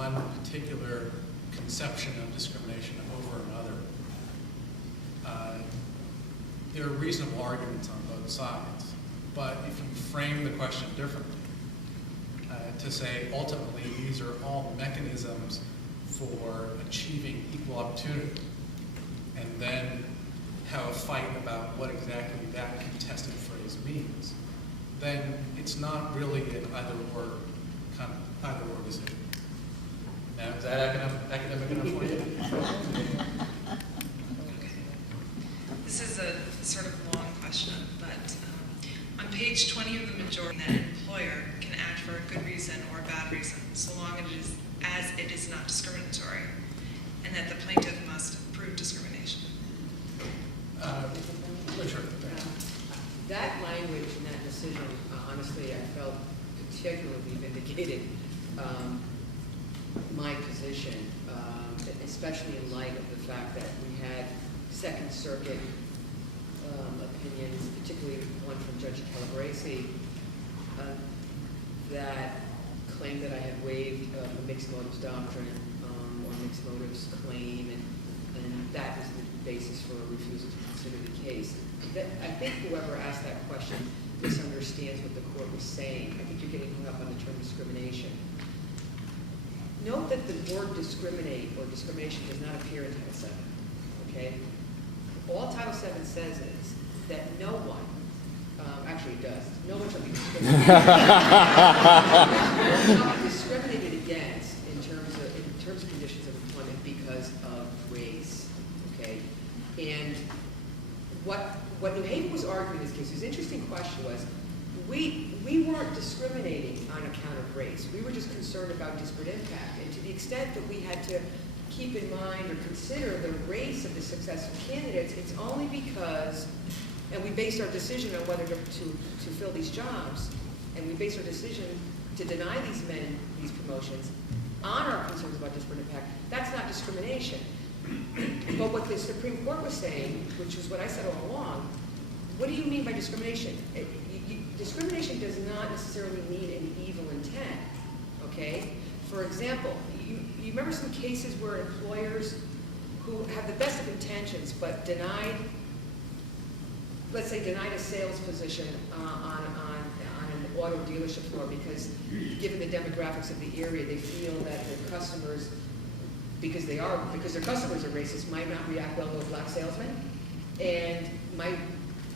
one particular conception of discrimination over another. There are reasonable arguments on both sides, but if you frame the question differently, to say ultimately these are all mechanisms for achieving equal opportunity, and then have a fight about what exactly that contested phrase means, then it's not really an either-or kind of either-or decision. Now, is that academic enough for you? This is a sort of long question, but on page 20 of the majority, that an employer can act for a good reason or a bad reason, so long as it is not discriminatory, and that the plaintiff must prove discrimination. Sure. That language in that decision, honestly, I felt particularly vindicated my position, especially in light of the fact that we had Second Circuit opinions, particularly one from Judge Calabresi, that claimed that I had waived the mixed motives doctrine or mixed motives claim, and that was the basis for a refusal to consider the case. I think whoever asked that question misunderstands what the court was saying. I think you're getting hung up on the term discrimination. Note that the word discriminate or discrimination does not appear in Title VII, okay? All Title VII says is that no one, actually it does, no one shall be discriminated. Shall be discriminated against in terms of conditions of employment because of race, okay? And what New Haven was arguing in this case, his interesting question was, we weren't discriminating on account of race. We were just concerned about disparate impact. And to the extent that we had to keep in mind or consider the race of the successful candidates, it's only because, and we based our decision on whether to fill these jobs, and we based our decision to deny these men these promotions on our concerns about disparate impact. That's not discrimination. But what the Supreme Court was saying, which is what I said all along, what do you mean by discrimination? Discrimination does not necessarily mean an evil intent, okay? For example, you remember some cases where employers who have the best of intentions but denied, let's say denied a sales position on an auto dealership floor because given the demographics of the area, they feel that their customers, because their customers are racist, might not react well to a black salesman and might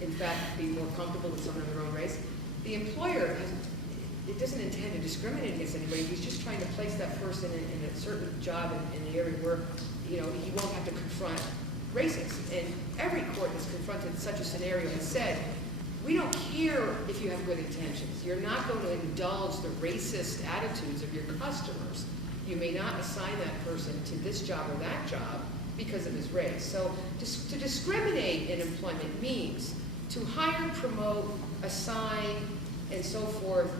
in fact be more comfortable with someone of their own race. The employer it doesn't intend to discriminate against anybody. He's just trying to place that person in a certain job in the area where he won't have to confront racists. And every court that's confronted such a scenario has said, we don't care if you have good intentions. You're not going to indulge the racist attitudes of your customers. You may not assign that person to this job or that job because of his race. So to discriminate in employment means to hire, promote, assign, and so forth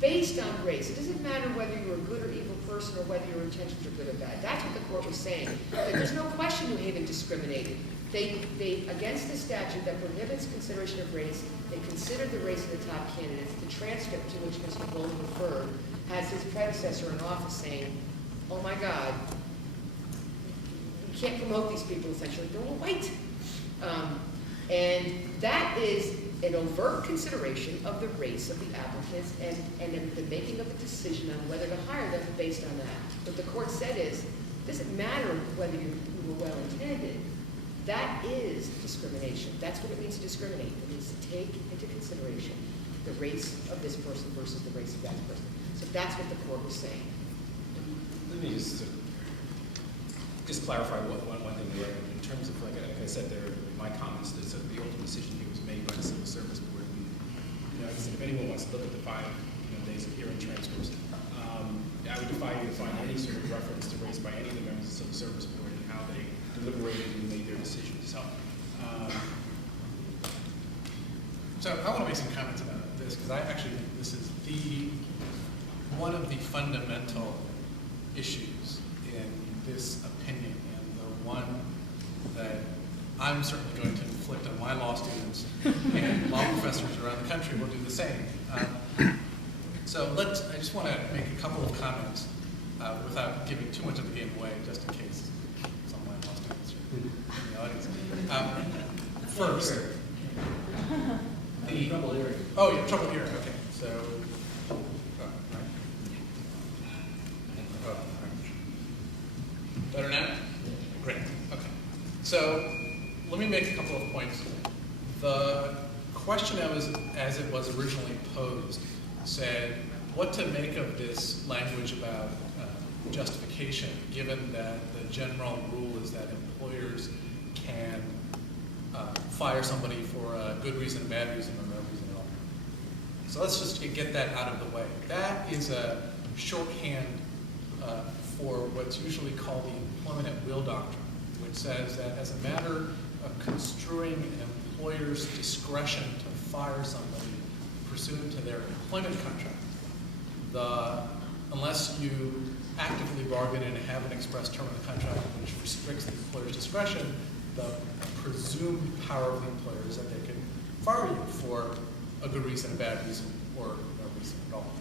based on race. It doesn't matter whether you're a good or evil person or whether your intentions are good or bad. That's what the court was saying. That there's no question New Haven discriminated. They against the statute that prohibits consideration of race, they considered the race of the top candidates. The transcript to which Mr. Bolden referred has his predecessor in office saying, oh my God, you can't promote these people essentially. They're all white. And that is an overt consideration of the race of the applicants and the making of a decision on whether to hire them based on that. What the court said is, it doesn't matter whether you were well intended. That is discrimination. That's what it means to discriminate. It means to take into consideration the race of this person versus the race of that person. So that's what the court was saying. Let me just clarify one thing there. In terms of, like I said there in my comments, the ultimate decision here was made by the Civil Service Board. And, if anyone wants to look at the 5 days of hearing transcripts, I would defy you to find any sort of reference to race by any of the members of the Civil Service Board and how they deliberated and made their decisions. So I want to make some comments about this because I actually think this is one of the fundamental issues in this opinion, and the one that I'm certainly going to inflict on my law students and law professors around the country will do the same. So I just want to make a couple of comments without giving too much of the game away, just in case someone wants to answer in the audience. First, the trouble hearing. Oh yeah, trouble hearing. Okay, so. Better now? Great. Okay. So let me make a couple of points. The question as it was originally posed said what to make of this language about justification, given that the general rule is that employers can fire somebody for a good reason, bad reason, or no reason at all. So let's just get that out of the way. That is a shorthand for what's usually called the employment at will doctrine, which says that as a matter of construing an employer's discretion to fire somebody pursuant to their employment contract, unless you actively bargain and have an express term of the contract which restricts the employer's discretion, the presumed power of the employer is that they can fire you for a good reason, a bad reason, or no reason at all.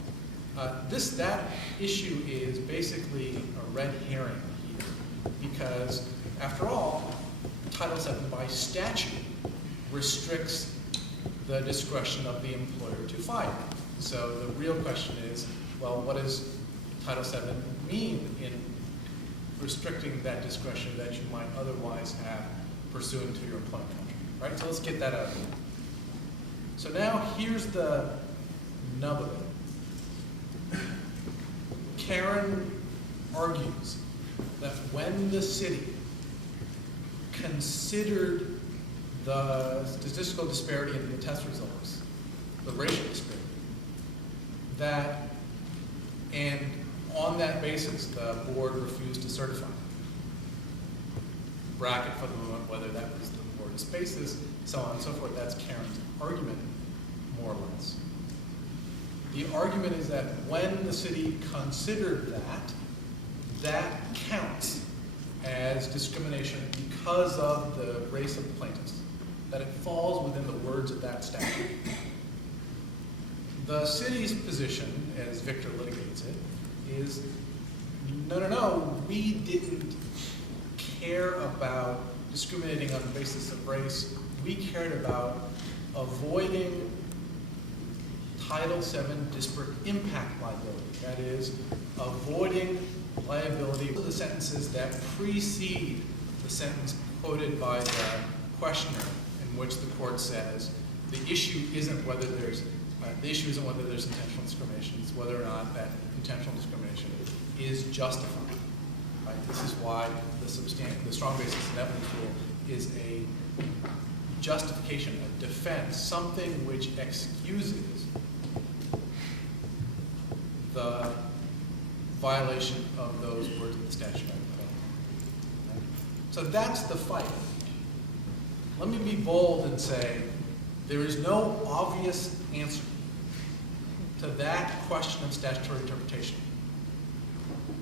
That issue is basically a red herring here, because after all, Title VII by statute restricts the discretion of the employer to fire. So the real question is, well, what does Title VII mean in restricting that discretion that you might otherwise have pursuant to your employment contract, right? So let's get that out of the way. So now here's the nub of it. Karen argues that when the city considered the statistical disparity in the test results, the racial disparity, and on that basis, the board refused to certify. Bracket for the moment, whether that was the board's basis, so on and so forth. That's Karen's argument, more or less. The argument is that when the city considered that counts as discrimination because of the race of the plaintiffs, that it falls within the words of that statute. The city's position, as Victor litigates it, is no, we didn't care about discriminating on the basis of race. We cared about avoiding Title VII disparate impact liability. That is, avoiding liability for the sentences that precede the sentence quoted by the questioner, in which the court says the issue isn't whether there's intentional discrimination, it's whether or not that intentional discrimination is justified. Right? This is why the strong basis of evidence rule is a justification, a defense, something which excuses the violation of those words of the statute. Right? So that's the fight. Let me be bold and say there is no obvious answer to that question of statutory interpretation.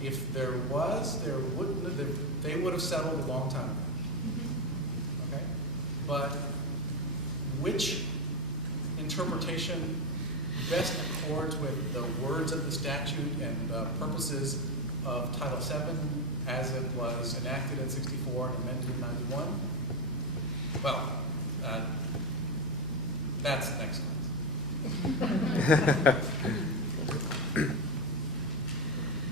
If there was, they would have settled a long time ago. Okay? But which interpretation best accords with the words of the statute and the purposes of Title VII as it was enacted in '64 and amended in '91? Well, that's the next one.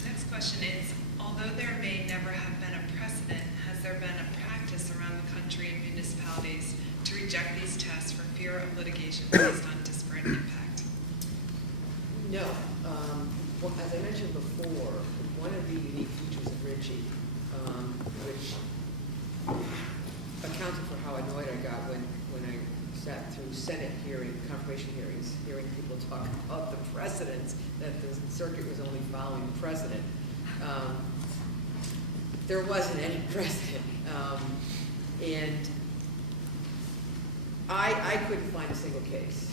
Next question is, although there may never have been a precedent, has there been a practice around the country in municipalities to reject these tests for fear of litigation based on disparate impact? No. Well, as I mentioned before, one of the unique features of Ricci, which accounted for how annoyed I got when I sat through Senate confirmation hearings, hearing people talk about the precedents, that the circuit was only following precedent. There wasn't any precedent. And I couldn't find a single case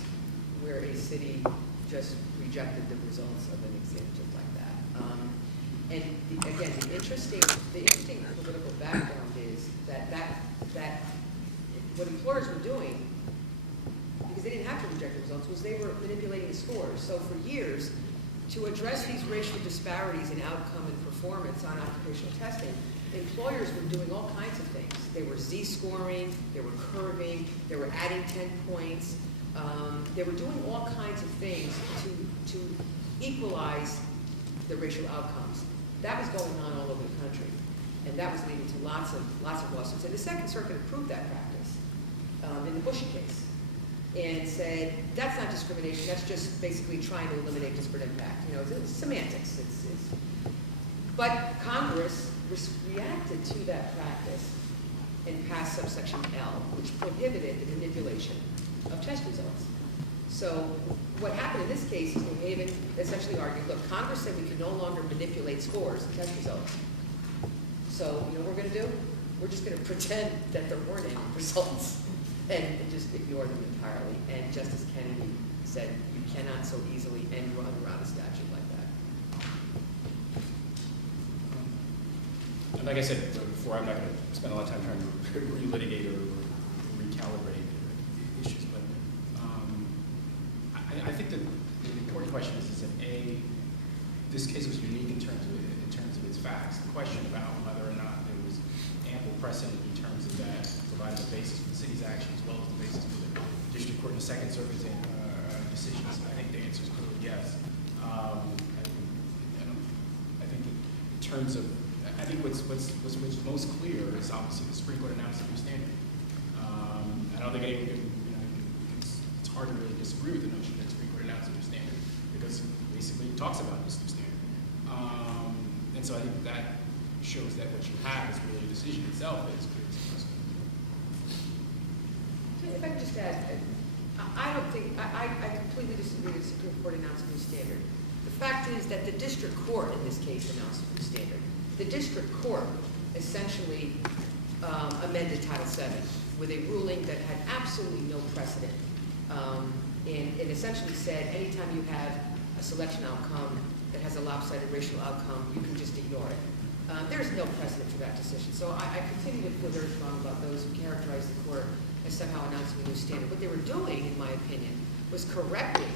where a city just rejected the results of an exam just like that. Again, the interesting political background is that what employers were doing, because they didn't have to reject the results, was they were manipulating the scores. So for years, to address these racial disparities in outcome and performance on occupational testing, employers were doing all kinds of things. They were Z-scoring, they were curving, they were adding 10 points. They were doing all kinds of things to equalize the racial outcomes. That was going on all over the country, and that was leading to lots of lawsuits. And the Second Circuit approved that practice in the Bushy case, and said that's not discrimination. That's just basically trying to eliminate disparate impact. You know, it's semantics. But Congress reacted to that practice and passed subsection L, which prohibited the manipulation of test results. So what happened in this case is New Haven essentially argued, look, Congress said we can no longer manipulate scores and test results. So you know what we're going to do? We're just going to pretend that there weren't any results and just ignore them entirely. And Justice Kennedy said you cannot so easily end run around a statute like that. And like I said before, I'm not going to spend a lot of time trying to relitigate or recalibrate issues, but I think that the important question is that this case was unique in terms of its facts. The question about whether or not there was ample precedent in terms of that provided the basis for the city's action as well as the basis for the district court and the Second Circuit's decisions. I think the answer is clearly yes. I think that in terms of, I think what's most clear is obviously the Supreme Court announced a new standard. I don't think anyone can, it's hard to really disagree with the notion that the Supreme Court announced a new standard because basically it talks about this new standard. And so I think that shows that what you have is really a decision itself that is clear as precedent. If I could just add, I don't think, I completely disagree with the Supreme Court announcing a new standard. The fact is that the district court in this case announced a new standard. The district court essentially amended Title VII with a ruling that had absolutely no precedent. And it essentially said anytime you have a selection outcome that has a lopsided racial outcome, you can just ignore it. There's no precedent for that decision. So I continue to feel very strong about those who characterize the court as somehow announcing a new standard. What they were doing, in my opinion, was correcting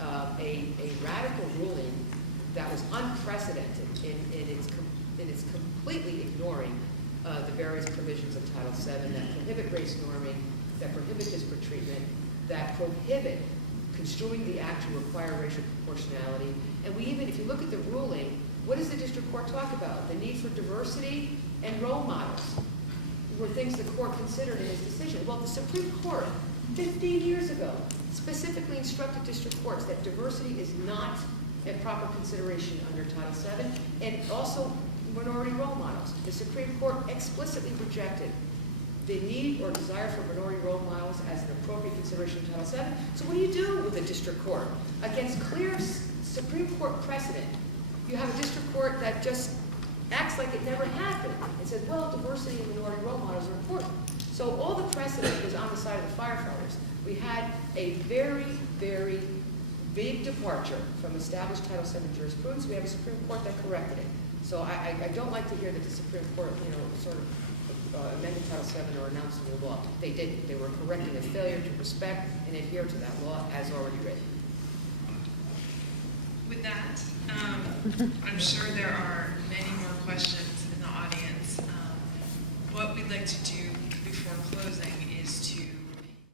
a radical ruling that was unprecedented in its completely ignoring the various provisions of Title VII that prohibit race norming, that prohibit disparate treatment, that prohibit construing the act to require racial proportionality. And we even, if you look at the ruling, what does the district court talk about? The need for diversity and role models were things the court considered in its decision. Well, the Supreme Court, 15 years ago, specifically instructed district courts that diversity is not a proper consideration under Title VII, and also minority role models. The Supreme Court explicitly rejected the need or desire for minority role models as an appropriate consideration in Title VII. So what do you do with a district court? Against clear Supreme Court precedent, you have a district court that just acts like it never happened and said, well, diversity and minority role models are important. So all the precedent was on the side of the firefighters. We had a very, very big departure from established Title VII jurisprudence. We have a Supreme Court that corrected it. So I don't like to hear that the Supreme Court, sort of amended Title VII or announced a new law. They didn't. They were correcting a failure to respect and adhere to that law as already written. With that, I'm sure there are many more questions in the audience. What we'd like to do before closing